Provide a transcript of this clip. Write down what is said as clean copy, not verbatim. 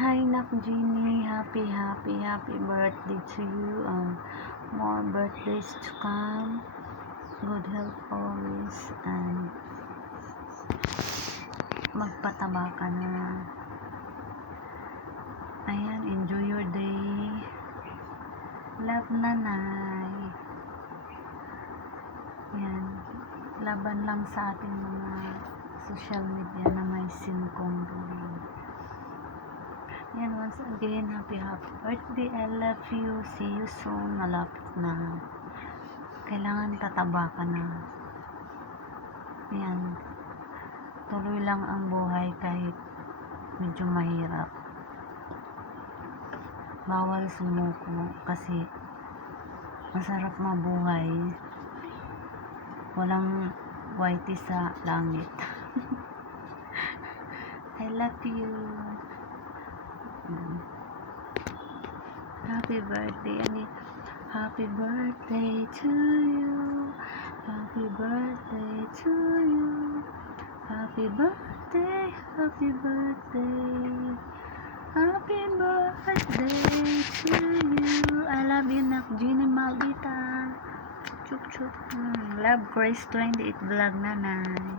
Hi, Nak Jeannie. Happy birthday to you. More birthdays to come. Good health always. And magpataba ka na. Ayan, enjoy your day. Love, nanay. Ayan. Laban lang sa ating mga social media na may sinkong gawin. Yan, once again, happy birthday. I love you. See you soon. Malapit na. Kailangan tataba ka na. Yan. Tuloy lang ang buhay kahit medyo mahirap. Bawal sumuko kasi masarap mabuhay. Walang whitey sa langit. I love you. Happy birthday. Happy birthday to you. Happy birthday to you. Happy birthday. Happy birthday. Happy birthday to you. I love you, Nak Jeannie Maldita. Chup chup. Love Grace 28 vlog, nanay.